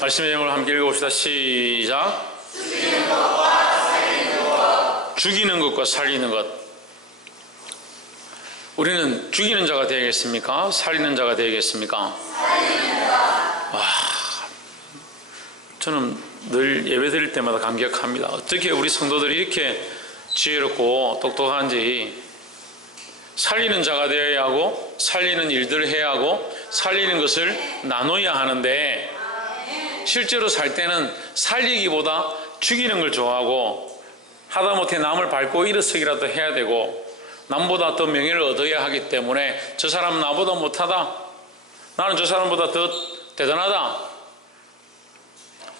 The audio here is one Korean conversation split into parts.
말씀의 내용을 함께 읽어봅시다. 시작. 죽이는 것과 살리는 것. 우리는 죽이는 자가 되겠습니까? 살리는 자가 되겠습니까? 저는 늘 예배 드릴 때마다 감격합니다. 어떻게 우리 성도들이 이렇게 지혜롭고 똑똑한지. 살리는 자가 되어야 하고 살리는 일들을 해야 하고 살리는 것을 나눠야 하는데, 실제로 살 때는 살리기보다 죽이는 걸 좋아하고 하다못해 남을 밟고 일어서기라도 해야 되고 남보다 더 명예를 얻어야 하기 때문에 저 사람은 나보다 못하다, 나는 저 사람보다 더 대단하다,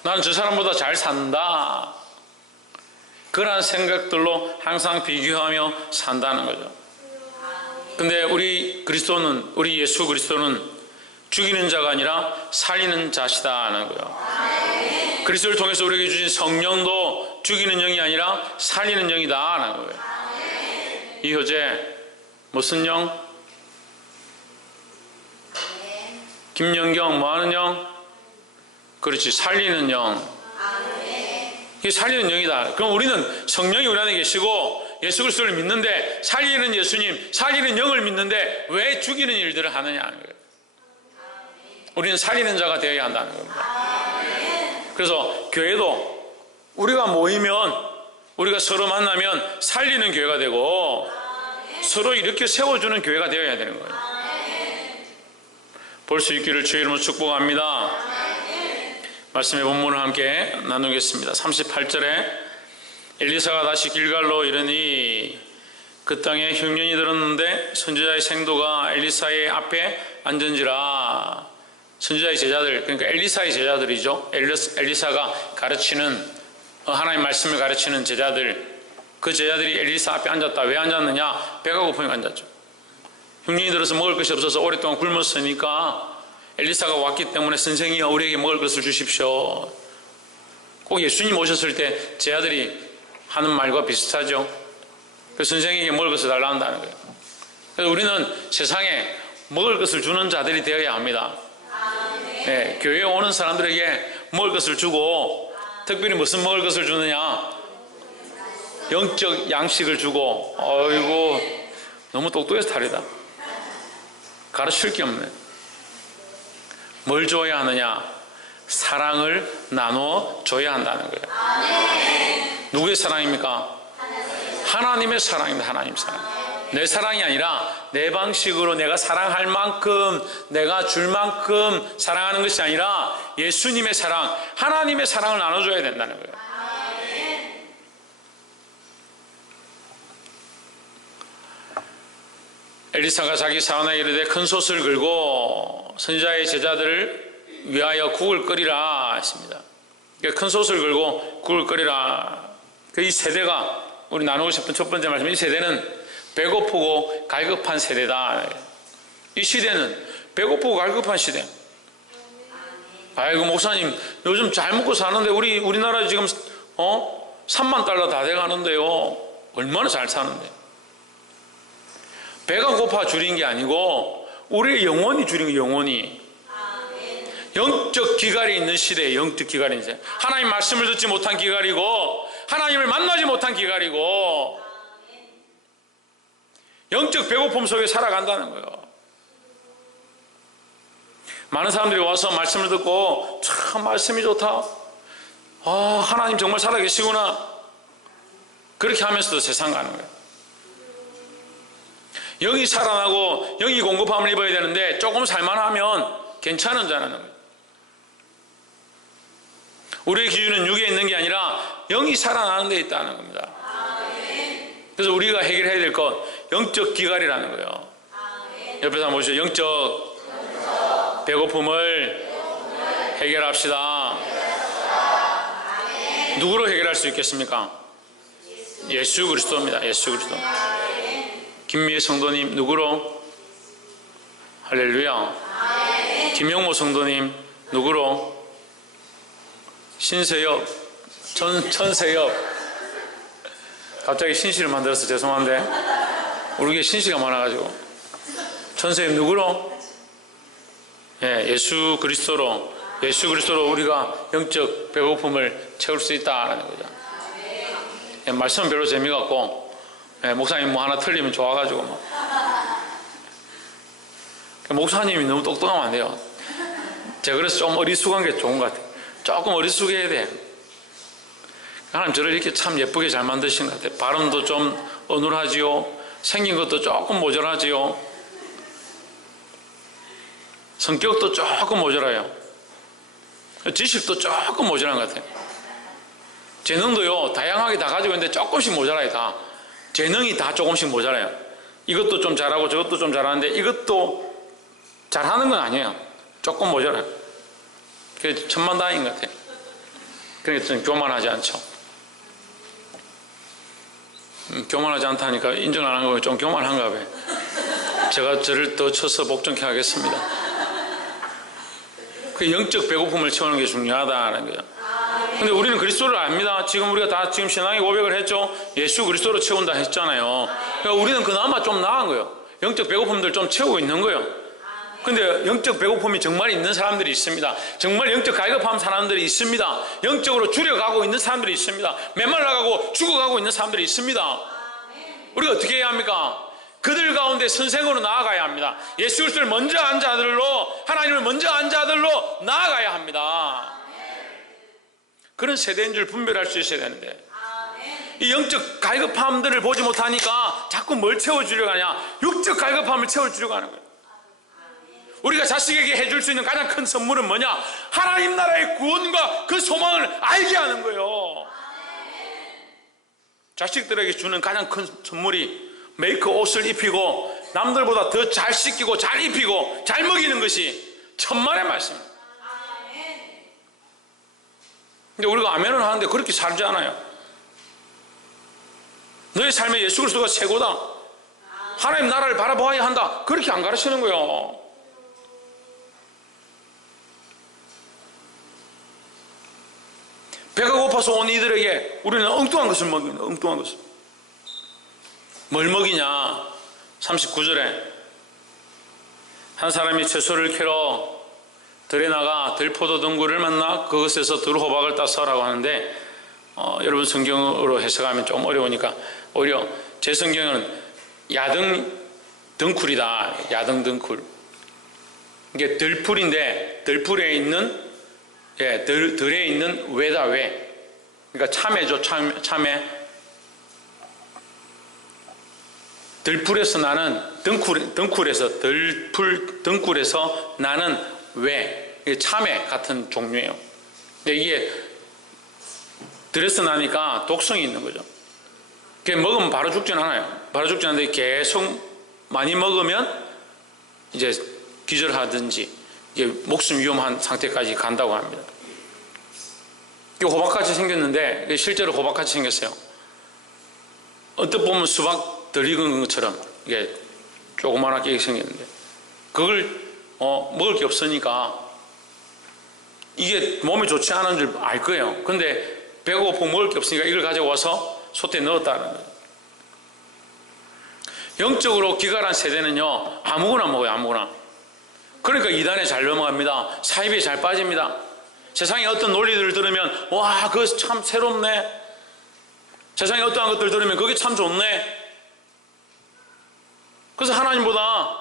나는 저 사람보다 잘 산다, 그러한 생각들로 항상 비교하며 산다는 거죠. 근데 우리 그리스도는, 우리 예수 그리스도는 죽이는 자가 아니라 살리는 자시다 하는 거예요. 그리스도를 통해서 우리에게 주신 성령도 죽이는 영이 아니라 살리는 영이다 하는 거예요. 이효재 무슨 영? 김영경 뭐하는 영? 그렇지, 살리는 영. 이게 살리는 영이다. 그럼 우리는 성령이 우리 안에 계시고 예수 그리스도를 믿는데, 살리는 예수님, 살리는 영을 믿는데 왜 죽이는 일들을 하느냐 하는 거예요. 우리는 살리는 자가 되어야 한다는 겁니다. 그래서 교회도 우리가 모이면, 우리가 서로 만나면 살리는 교회가 되고 서로 이렇게 세워주는 교회가 되어야 되는 거예요. 볼 수 있기를 주의 이름으로 축복합니다. 말씀의 본문을 함께 나누겠습니다. 38절에 엘리사가 다시 길갈로 이르니 그 땅에 흉년이 들었는데 선지자의 생도가 엘리사의 앞에 앉은지라. 선지자의 제자들, 그러니까 엘리사의 제자들이죠. 엘리사가 가르치는, 하나님의 말씀을 가르치는 제자들, 그 제자들이 엘리사 앞에 앉았다. 왜 앉았느냐? 배가 고프니까 앉았죠. 흉년이 들어서 먹을 것이 없어서 오랫동안 굶었으니까 엘리사가 왔기 때문에 선생이여 우리에게 먹을 것을 주십시오. 꼭 예수님 오셨을 때 제자들이 하는 말과 비슷하죠. 그 선생에게 먹을 것을 달라 한다는 거예요. 그래서 우리는 세상에 먹을 것을 주는 자들이 되어야 합니다. 네, 교회에 오는 사람들에게 먹을 것을 주고, 특별히 무슨 먹을 것을 주느냐? 영적 양식을 주고. 어이구, 너무 똑똑해서 다르다. 가르칠 게 없네. 뭘 줘야 하느냐? 사랑을 나눠 줘야 한다는 거예요. 누구의 사랑입니까? 하나님의 사랑입니다. 하나님 사랑. 내 사랑이 아니라 내 방식으로 내가 사랑할 만큼, 내가 줄 만큼 사랑하는 것이 아니라 예수님의 사랑, 하나님의 사랑을 나눠줘야 된다는 거예요. 엘리사가 자기 사원에게 이르되 큰 솥을 걸고 선지자의 제자들을 위하여 국을 끓이라 했습니다. 그러니까 큰 솥을 걸고 국을 끓이라. 이 세대가, 우리 나누고 싶은 첫 번째 말씀, 이 세대는 배고프고 갈급한 세대다. 이 시대는 배고프고 갈급한 시대. 아이고 목사님 요즘 잘 먹고 사는데 우리나라 지금 $30,000 다 돼가는데요. 얼마나 잘 사는데. 배가 고파 줄인 게 아니고 우리의 영혼이 줄인 게, 영혼이. 영적 기갈이 있는 시대에, 영적 기갈이 있는 시대. 하나님 말씀을 듣지 못한 기갈이고 하나님을 만나지 못한 기갈이고 영적 배고픔 속에 살아간다는 거예요. 많은 사람들이 와서 말씀을 듣고 참 말씀이 좋다, 하나님 정말 살아계시구나, 그렇게 하면서도 세상 가는 거예요. 영이 살아나고 영이 공급함을 입어야 되는데 조금 살만하면 괜찮은 자라는 거예요. 우리의 기준은 육에 있는 게 아니라 영이 살아나는 데 있다는 겁니다. 그래서 우리가 해결해야 될 것, 영적 기갈이라는 거예요. 옆에서 한번 보시죠. 영적 배고픔을 해결합시다. 누구로 해결할 수 있겠습니까? 예수 그리스도입니다. 예수 그리스도. 김미애 성도님 누구로? 할렐루야. 김영모 성도님 누구로? 신세엽, 천세엽. 갑자기 신씨를 만들어서 죄송한데 우리에게 신씨가 많아가지고. 천세엽 누구로? 예, 예수 그리스도로. 예수 그리스도로 우리가 영적 배고픔을 채울 수 있다는 거죠. 말씀은 별로 재미가 없고, 목사님 뭐 하나 틀리면 좋아가지고 목사님이 너무 똑똑하면 안 돼요. 제가 그래서 좀 어리숙한 게 좋은 것 같아요. 조금 어리숙해야 돼. 하나님 저를 이렇게 참 예쁘게 잘 만드신 것 같아요. 발음도 좀 어눌하지요. 생긴 것도 조금 모자라지요. 성격도 조금 모자라요. 지식도 조금 모자란 것 같아요. 재능도요, 다양하게 다 가지고 있는데 조금씩 모자라요. 다 재능이 다 조금씩 모자라요. 이것도 좀 잘하고 저것도 좀 잘하는데 이것도 잘하는 건 아니에요. 조금 모자라요. 그게 천만다행인 것 같아요. 그러니까 좀 교만하지 않죠. 교만하지 않다니까 인정 안 하는 거 좀 교만한가 봐요. 제가 저를 더 쳐서 복종케 하겠습니다. 그 영적 배고픔을 채우는 게 중요하다는 거죠. 근데 우리는 그리스도를 압니다. 지금 우리가 다 지금 신앙의 고백을 했죠. 예수 그리스도로 채운다 했잖아요. 그러니까 우리는 그나마 좀 나은 거예요. 영적 배고픔들 좀 채우고 있는 거예요. 근데 영적 배고픔이 정말 있는 사람들이 있습니다. 정말 영적 갈급한 사람들이 있습니다. 영적으로 줄여가고 있는 사람들이 있습니다. 메말라가고 죽어가고 있는 사람들이 있습니다. 우리가 어떻게 해야 합니까? 그들 가운데 선생으로 나아가야 합니다. 예수 그리스도를 먼저 안 자들로, 하나님을 먼저 안 자들로 나아가야 합니다. 그런 세대인 줄 분별할 수 있어야 되는데, 이 영적 갈급함들을 보지 못하니까 자꾸 뭘 채워주려고 하냐? 육적 갈급함을 채워주려고 하는 거예요. 우리가 자식에게 해줄 수 있는 가장 큰 선물은 뭐냐? 하나님 나라의 구원과 그 소망을 알게 하는 거예요. 자식들에게 주는 가장 큰 선물이 메이크 옷을 입히고 남들보다 더 잘 씻기고 잘 입히고 잘 먹이는 것이 천만의 말씀입니다. 근데 우리가 아멘을 하는데 그렇게 살지 않아요. 너의 삶에 예수 그리스도가 최고다, 하나님 나라를 바라보아야 한다, 그렇게 안 가르치는 거예요. 배가 고파서 온 이들에게 우리는 엉뚱한 것을 먹이는, 엉뚱한 것을. 뭘 먹이냐? 39절에 한 사람이 채소를 캐러 들에 나가 들포도 덩굴을 만나 그것에서 들호박을 따서라고 하는데, 여러분 성경으로 해석하면 좀 어려우니까 오히려 제 성경은 야등 덩굴이다. 야등 덩굴. 이게 들풀인데 들풀에 있는, 들에 있는 외다, 외. 그러니까 참외죠. 참외. 들풀에서 나는 덩굴에서 덩굴에서 나는 외, 참외 같은 종류예요. 근데 이게 들에서 나니까 독성이 있는 거죠. 그게 먹으면 바로 죽진 않아요. 바로 죽진 않는데 계속 많이 먹으면 이제 기절하든지 이게 목숨 위험한 상태까지 간다고 합니다. 이게 호박같이 생겼는데 실제로 호박같이 생겼어요. 언뜻 보면 수박 덜 익은 것처럼 이게 조그맣게 생겼는데 그걸 먹을 게 없으니까 이게 몸에 좋지 않은 줄 알 거예요. 근데 배고프고 먹을 게 없으니까 이걸 가져와서 솥에 넣었다는 거예요. 영적으로 기갈한 세대는요, 아무거나 먹어요. 아무거나. 그러니까 이단에 잘 넘어갑니다. 사입에 잘 빠집니다. 세상에 어떤 논리들을 들으면 와, 그거 참 새롭네. 세상에 어떠한 것들 들으면 그게 참 좋네. 그래서 하나님보다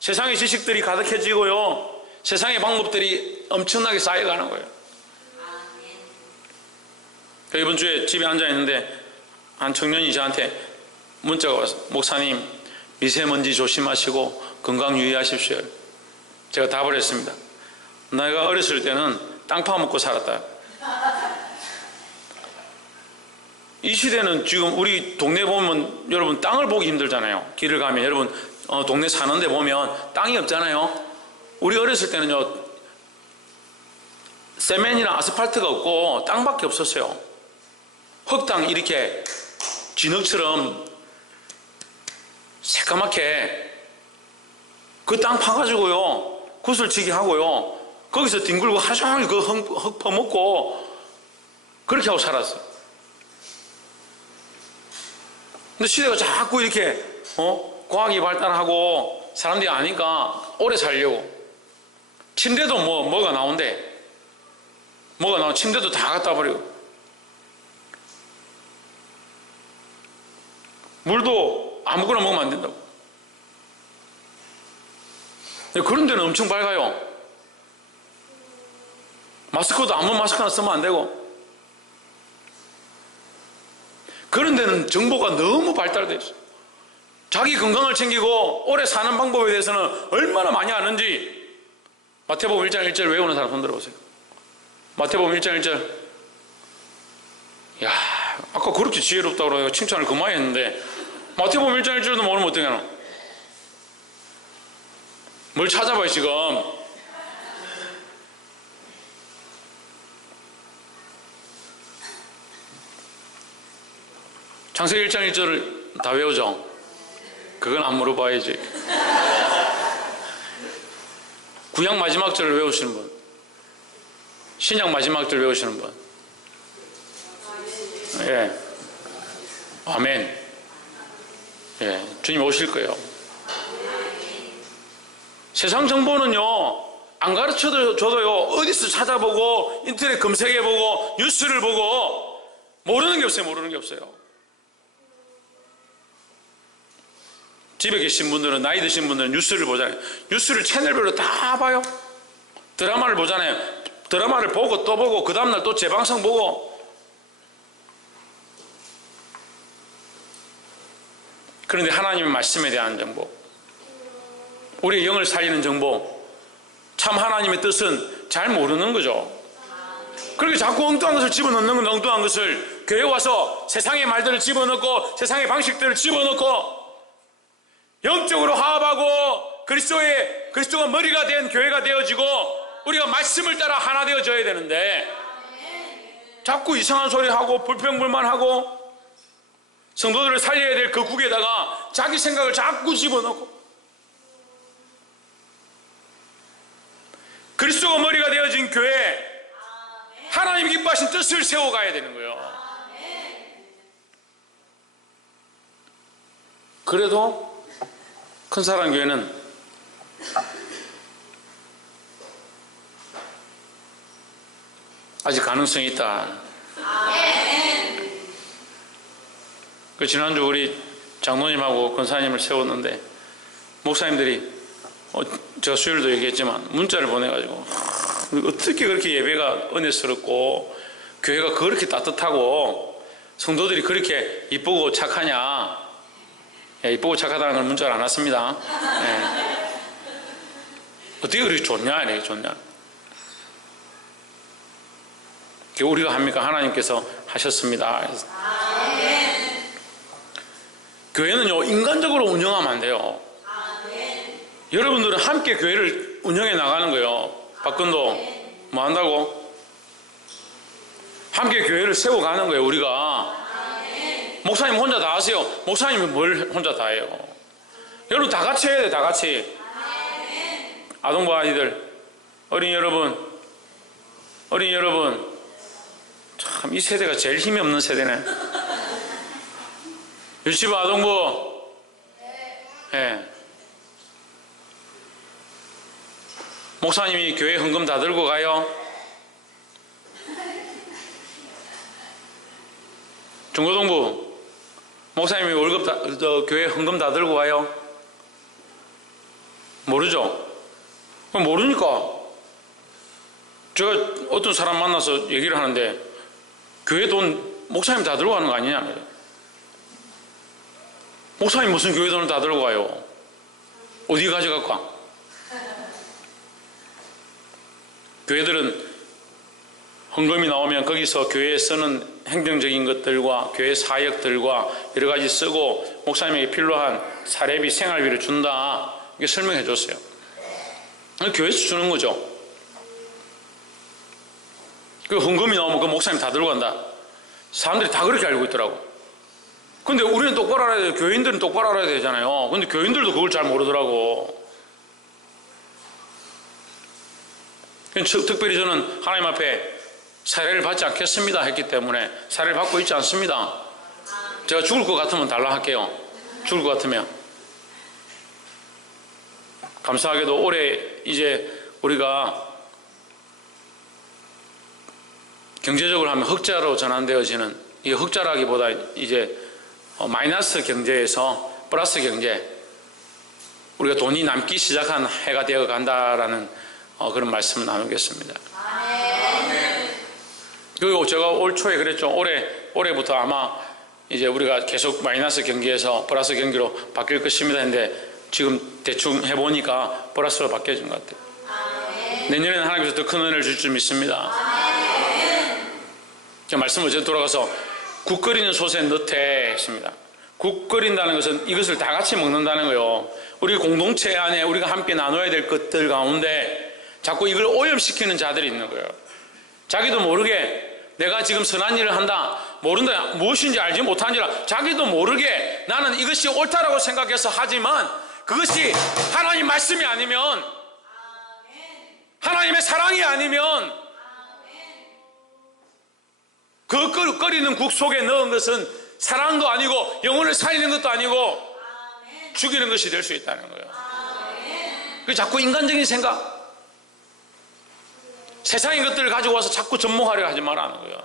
세상의 지식들이 가득해지고요, 세상의 방법들이 엄청나게 쌓여가는 거예요. 이번 주에 집에 앉아있는데 한 청년이 저한테 문자가 왔어요. 목사님, 미세먼지 조심하시고 건강 유의하십시오. 제가 답을 했습니다. 내가 어렸을 때는 땅 파먹고 살았다. 이 시대는 지금 우리 동네 보면 여러분 땅을 보기 힘들잖아요. 길을 가면 여러분 동네 사는데 보면 땅이 없잖아요. 우리 어렸을 때는요, 세면이나 아스팔트가 없고 땅밖에 없었어요. 흙땅 이렇게 진흙처럼 새까맣게 그 땅 파가지고요 구슬치기 하고요 거기서 뒹굴고 하루 종일 그 흙 퍼먹고 그렇게 하고 살았어요. 근데 시대가 자꾸 이렇게 과학이 발달하고 사람들이 아니까 오래 살려고 침대도 뭐가 나온대. 뭐가 나와? 침대도 다 갖다 버리고. 물도 아무거나 먹으면 안 된다고. 그런 데는 엄청 밝아요. 마스크도 아무 마스크나 쓰면 안 되고. 그런 데는 정보가 너무 발달되어 있어요. 자기 건강을 챙기고 오래 사는 방법에 대해서는 얼마나 많이 아는지. 마태복음 1장 1절 외우는 사람 손 들어보세요. 마태복음 1장 1절. 야, 아까 그렇게 지혜롭다고 그러고 칭찬을 그만히 했는데 마태복음 1장 1절도 모르면 어떻게 하나? 뭘 찾아봐요 지금. 창세기 1장 1절을 다 외우죠? 그건 안 물어봐야지. 구약 마지막 절을 외우시는 분, 신약 마지막 절 외우시는 분. 예, 아멘. 예, 주님 오실 거예요. 세상 정보는요 안 가르쳐줘도요 어디서 찾아보고 인터넷 검색해보고 뉴스를 보고 모르는 게 없어요. 모르는 게 없어요. 집에 계신 분들은, 나이 드신 분들은 뉴스를 보잖아요. 뉴스를 채널별로 다 봐요. 드라마를 보잖아요. 드라마를 보고 또 보고 그 다음날 또 재방송 보고. 그런데 하나님의 말씀에 대한 정보, 우리의 영을 살리는 정보, 참 하나님의 뜻은 잘 모르는 거죠. 그렇게 자꾸 엉뚱한 것을 집어넣는 건 엉뚱한 것을 교회 와서 세상의 말들을 집어넣고 세상의 방식들을 집어넣고 영적으로 화합하고 그리스도가 머리가 된 교회가 되어지고 우리가 말씀을 따라 하나 되어져야 되는데 자꾸 이상한 소리 하고 불평불만하고 성도들을 살려야 될 그 국에다가 자기 생각을 자꾸 집어넣고 그리스도가 머리가 되어진 교회, 하나님이 기뻐하신 뜻을 세워가야 되는 거예요. 그래도 큰 사랑 교회는 아직 가능성이 있다. 그 지난주 우리 장로님하고 권사님을 세웠는데 목사님들이 제가 수요일도 얘기했지만 문자를 보내가지고 어떻게 그렇게 예배가 은혜스럽고 교회가 그렇게 따뜻하고 성도들이 그렇게 이쁘고 착하냐. 예, 이쁘고 착하다는 걸 문자를 안 왔습니다. 예. 어떻게 그렇게 좋냐 이렇게 좋냐. 우리가 합니까? 하나님께서 하셨습니다. 교회는요 인간적으로 운영하면 안 돼요. 여러분들은 함께 교회를 운영해 나가는 거예요. 박근도 뭐 한다고? 함께 교회를 세워가는 거예요. 우리가 목사님 혼자 다 하세요. 목사님이 뭘 혼자 다 해요? 여러분 다 같이 해야 돼. 다 같이. 아동부 아이들, 어린이 여러분 참 이 세대가 제일 힘이 없는 세대네. 유치부 아동부 예. 목사님이 교회 헌금 다 들고 가요? 중고등부 목사님이 교회 헌금 다 들고 가요? 모르죠? 모르니까 제가 어떤 사람 만나서 얘기를 하는데 교회 돈 목사님 다 들고 가는 거 아니냐? 목사님 무슨 교회 돈을 다 들고 가요? 어디 가져갈까? 교회들은 헌금이 나오면 거기서 교회에 쓰는 행정적인 것들과 교회 사역들과 여러 가지 쓰고 목사님에게 필요한 사례비, 생활비를 준다. 이게 설명해 줬어요. 교회에서 주는 거죠. 그 헌금이 나오면 그 목사님 다 들고 간다. 사람들이 다 그렇게 알고 있더라고. 근데 우리는 똑바로 알아야 돼요. 교인들은 똑바로 알아야 되잖아요. 근데 교인들도 그걸 잘 모르더라고. 특별히 저는 하나님 앞에 사례를 받지 않겠습니다 했기 때문에 사례를 받고 있지 않습니다. 제가 죽을 것 같으면 달라 할게요. 죽을 것 같으면. 감사하게도 올해 이제 우리가 경제적으로 하면 흑자로 전환되어지는, 이게 흑자라기보다 이제 마이너스 경제에서 플러스 경제, 우리가 돈이 남기 시작한 해가 되어 간다라는 그런 말씀을 나누겠습니다. 그리고 제가 올 초에 그랬죠. 올해부터 아마 이제 우리가 계속 마이너스 경기에서 플러스 경기로 바뀔 것입니다 했는데, 지금 대충 해보니까 플러스로 바뀌어진 것 같아요. 내년에는 하나님께서 더 큰 은혜를 줄 줄 믿습니다. 제가 말씀을 어제 돌아가서 국 끓이는 솥에 넣되 했습니다. 국 끓인다는 것은 이것을 다 같이 먹는다는 거예요. 우리 공동체 안에 우리가 함께 나눠야 될 것들 가운데 자꾸 이걸 오염시키는 자들이 있는 거예요. 자기도 모르게 내가 지금 선한 일을 한다, 모른다, 무엇인지 알지 못하니라, 자기도 모르게 나는 이것이 옳다라고 생각해서 하지만 그것이 하나님 말씀이 아니면, 하나님의 사랑이 아니면, 그 끓이는 국 속에 넣은 것은 사랑도 아니고 영혼을 살리는 것도 아니고 죽이는 것이 될 수 있다는 거예요. 그 자꾸 인간적인 생각, 세상의 것들을 가지고 와서 자꾸 접목하려 하지 말라는 거예요.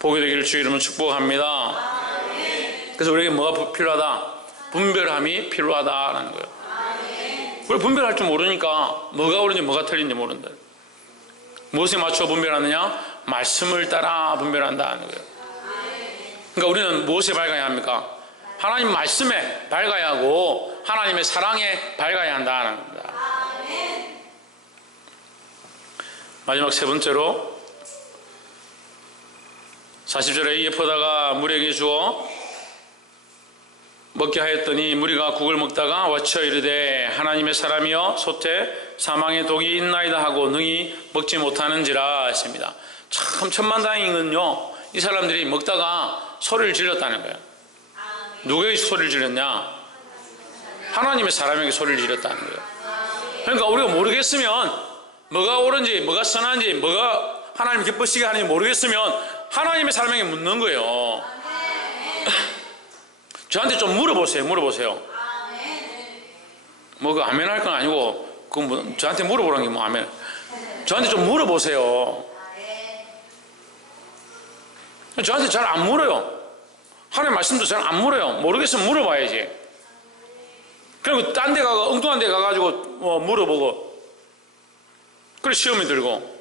복이 되기를 주의 이름으로 축복합니다. 그래서 우리에게 뭐가 필요하다? 분별함이 필요하다라는 거예요. 우리 분별할 줄 모르니까 뭐가 옳은지 뭐가 틀린지 모른다. 무엇에 맞춰 분별하느냐? 말씀을 따라 분별한다는 거예요. 그러니까 우리는 무엇에 밝아야 합니까? 하나님 말씀에 밝아야 하고 하나님의 사랑에 밝아야 한다는 겁니다. 마지막 세 번째로 40절에 이에 퍼다가 무리에게 주어 먹게 하였더니 무리가 국을 먹다가 와쳐 이르되 하나님의 사람이여 솥에 사망의 독이 있나이다 하고 능히 먹지 못하는지라 했습니다. 참 천만다행인 건요, 이 사람들이 먹다가 소리를 질렀다는 거예요. 누구에게 소리를 질렀냐? 하나님의 사람에게 소리를 질렀다는 거예요. 그러니까 우리가 모르겠으면, 뭐가 옳은지 뭐가 선한지 뭐가 하나님 기쁘시게 하는지 모르겠으면 하나님의 사람에게 묻는 거예요. 저한테 좀 물어보세요. 뭐 그 아멘 할 건 아니고 그 뭐 저한테 물어보라는 게 뭐 아멘. 저한테 좀 물어보세요. 저한테 잘 안 물어요. 하나님 말씀도 잘 안 물어요. 모르겠으면 물어봐야지. 그리고 딴 데 가가 엉뚱한 데 가가지고 물어보고 그래 시험이 들고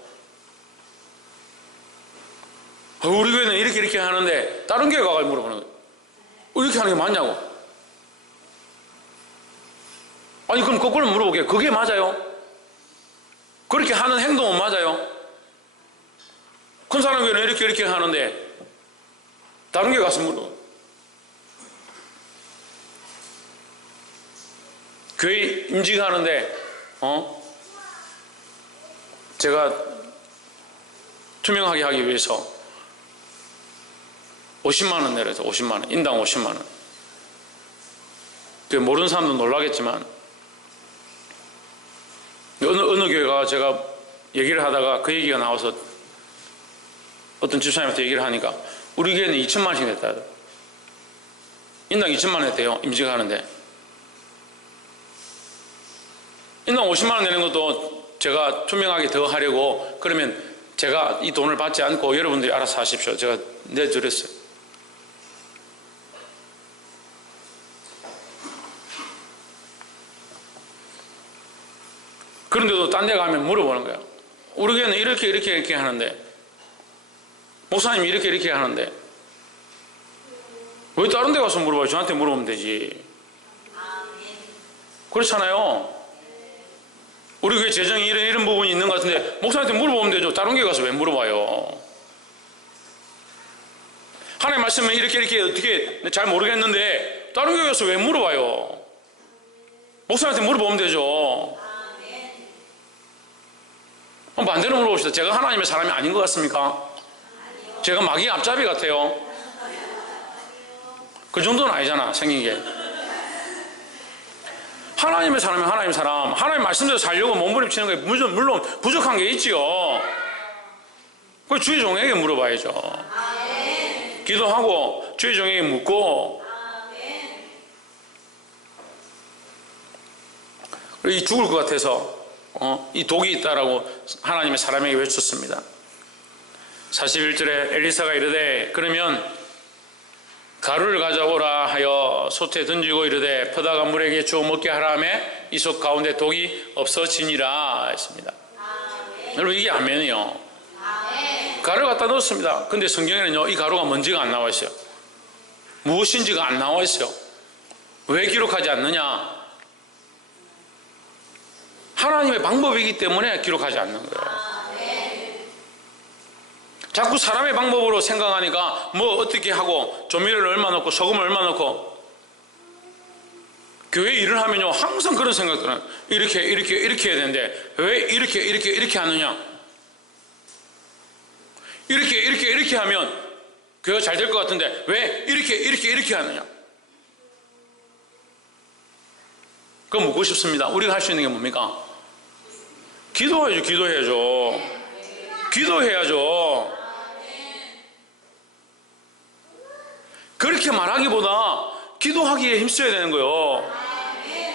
우리 교회는 이렇게 하는데 다른 교회 가가지고 물어보는 거예요. 이렇게 하는 게 맞냐고. 아니 그럼 거꾸로 물어볼게요. 그게 맞아요? 그렇게 하는 행동은 맞아요? 큰 사람 교회는 이렇게 하는데 다른 교회 가서 물어. 교회 임직하는데 제가 투명하게 하기 위해서 50만 원 내려서 50만 원, 인당 50만 원. 모르는 사람도 놀라겠지만 어느 교회가 제가 얘기를 하다가 그 얘기가 나와서 어떤 집사님한테 얘기를 하니까 우리 교회는 2천만 원씩 냈다. 인당 2천만 원 냈대요. 임직하는데. 인당 50만 원 내는 것도 제가 투명하게 더 하려고 그러면 제가 이 돈을 받지 않고 여러분들이 알아서 하십시오. 제가 내드렸어요. 그런데도 딴 데 가면 물어보는 거야. 우리 교회는 이렇게 하는데 목사님이 이렇게 하는데 왜 다른 데 가서 물어봐요? 저한테 물어보면 되지. 그렇잖아요. 우리 교회 재정이 이런 부분이 있는 것 같은데 목사님한테 물어보면 되죠. 다른 교회 가서 왜 물어봐요? 하나님 말씀은 이렇게 어떻게 잘 모르겠는데 다른 교회 가서 왜 물어봐요? 목사님한테 물어보면 되죠. 반대로 물어봅시다. 제가 하나님의 사람이 아닌 것 같습니까? 제가 마귀의 앞잡이 같아요. 그 정도는 아니잖아, 생긴 게. 하나님의 사람이면 하나님의 사람. 하나님 말씀대로 살려고 몸부림치는 거에 물론 부족한 게 있지요. 그 주의 종에게 물어봐야죠. 기도하고 주의 종에게 묻고. 이 죽을 것 같아서 이 독이 있다라고 하나님의 사람에게 외쳤습니다. 41절에 엘리사가 이르되 그러면 가루를 가져오라 하여 솥에 던지고 이르되 퍼다가 물에게 주어 먹게 하라 하며 이 솥 가운데 독이 없어지니라 했습니다. 여러분 이게 아멘이요. 가루를 갖다 넣었습니다. 근데 성경에는요 이 가루가 뭔지가 안 나와 있어요. 무엇인지가 안 나와 있어요. 왜 기록하지 않느냐? 하나님의 방법이기 때문에 기록하지 않는 거예요. 자꾸 사람의 방법으로 생각하니까 뭐 어떻게 하고 조미료를 얼마 넣고 소금을 얼마 넣고 교회 일을 하면요 항상 그런 생각들은 이렇게 해야 되는데 왜 이렇게 하느냐? 이렇게 하면 교회가 잘 될 것 같은데 왜 이렇게 하느냐? 그건 묻고 싶습니다. 우리가 할 수 있는 게 뭡니까? 기도해야죠. 그렇게 말하기보다 기도하기에 힘써야 되는 거예요.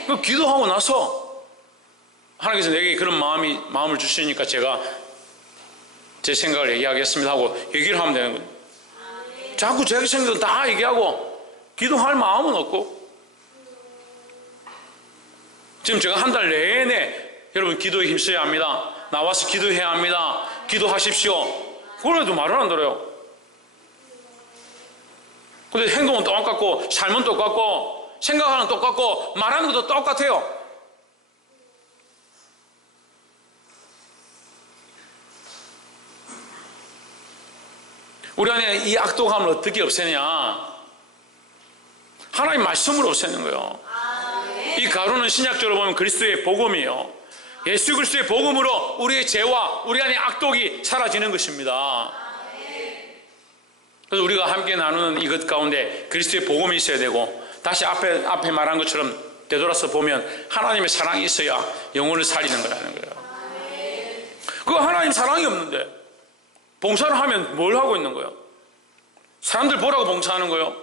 그 기도하고 나서 하나님께서 내게 그런 마음을 주시니까 제가 제 생각을 얘기하겠습니다 하고 얘기를 하면 되는 거예요. 자꾸 제 생각을 다 얘기하고 기도할 마음은 없고 지금 제가 한 달 내내 여러분 기도에 힘써야 합니다. 나와서 기도해야 합니다. 기도하십시오. 그래도 말을 안 들어요. 근데 행동은 똑같고 삶은 똑같고 생각하는 똑같고 말하는 것도 똑같아요. 우리 안에 이 악독함을 어떻게 없애냐? 하나님 말씀으로 없애는 거예요. 이 가루는 신약적으로 보면 그리스도의 복음이에요. 예수 그리스도의 복음으로 우리의 죄와 우리 안의 악독이 사라지는 것입니다. 그래서 우리가 함께 나누는 이것 가운데 그리스도의 복음이 있어야 되고 다시 앞에 말한 것처럼 되돌아서 보면 하나님의 사랑이 있어야 영혼을 살리는 거라는 거예요. 그거 하나님 사랑이 없는데 봉사를 하면 뭘 하고 있는 거예요? 사람들 보라고 봉사하는 거예요?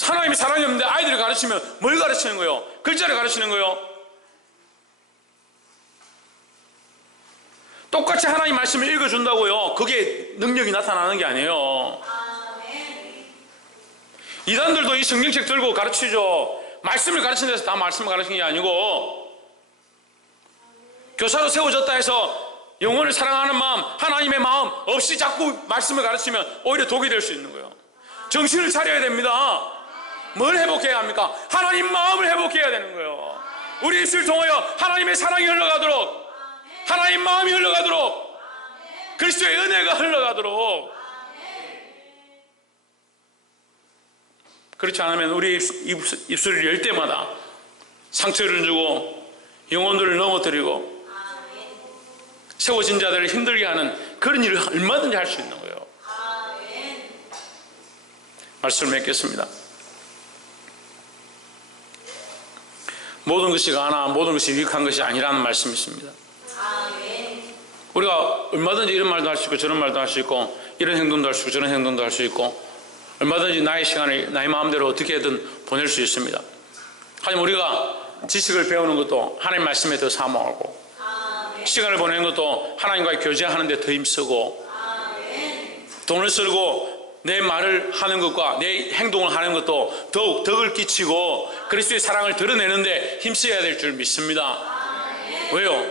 하나님의 사랑이 없는데 아이들을 가르치면 뭘 가르치는 거예요? 글자를 가르치는 거예요? 똑같이 하나님 말씀을 읽어준다고요. 그게 능력이 나타나는 게 아니에요. 이단들도 이 성경책 들고 가르치죠. 말씀을 가르치는 데서 다 말씀을 가르치는 게 아니고 교사로 세워졌다 해서 영혼을 사랑하는 마음, 하나님의 마음 없이 자꾸 말씀을 가르치면 오히려 독이 될 수 있는 거예요. 정신을 차려야 됩니다. 뭘 회복해야 합니까? 하나님 마음을 회복해야 되는 거예요. 우리 입술을 통하여 하나님의 사랑이 흘러가도록, 하나님 마음이 흘러가도록, 그리스도의 은혜가 흘러가도록. 그렇지 않으면 우리 입술을 열 때마다 상처를 주고 영혼들을 넘어뜨리고 세워진 자들을 힘들게 하는 그런 일을 얼마든지 할 수 있는 거예요. 말씀을 맺겠습니다. 모든 것이 가나 모든 것이 유익한 것이 아니라는 말씀이 있습니다. 우리가 얼마든지 이런 말도 할 수 있고 저런 말도 할 수 있고 이런 행동도 할 수 있고 저런 행동도 할 수 있고 얼마든지 나의 시간을 나의 마음대로 어떻게든 보낼 수 있습니다. 하지만 우리가 지식을 배우는 것도 하나님 말씀에 더 사모하고 시간을 보내는 것도 하나님과의 교제하는 데 더 힘쓰고 돈을 쓰고 내 말을 하는 것과 내 행동을 하는 것도 더욱 덕을 끼치고 그리스도의 사랑을 드러내는데 힘써야 될 줄 믿습니다. 왜요?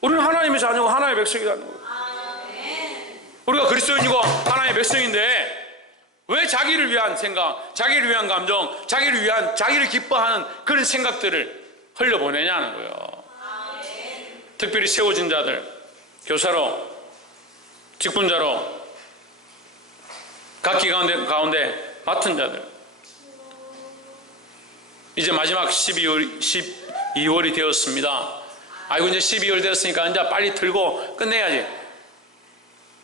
우리는 하나님의 자녀고 하나님의 백성이라는 거예요. 우리가 그리스도인이고 하나님의 백성인데 왜 자기를 위한 생각, 자기를 위한 감정, 자기를 기뻐하는 그런 생각들을 흘려보내냐는 거예요. 특별히 세워진 자들, 교사로, 직분자로, 각기 가운데 맡은 자들. 이제 마지막 12월이 되었습니다. 아이고 이제 12월 되었으니까 이제 빨리 틀고 끝내야지.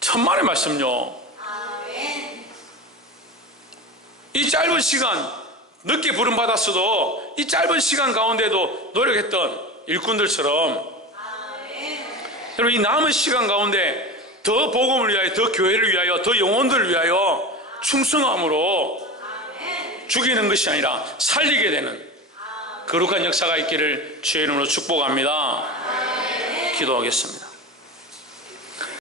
천만의 말씀요. 이 짧은 시간 늦게 부름받았어도 이 짧은 시간 가운데도 노력했던 일꾼들처럼 여러분 이 남은 시간 가운데 더 복음을 위하여, 더 교회를 위하여, 더 영혼들을 위하여 충성함으로 죽이는 것이 아니라 살리게 되는 거룩한 역사가 있기를 주의 이름으로 축복합니다. 기도하겠습니다.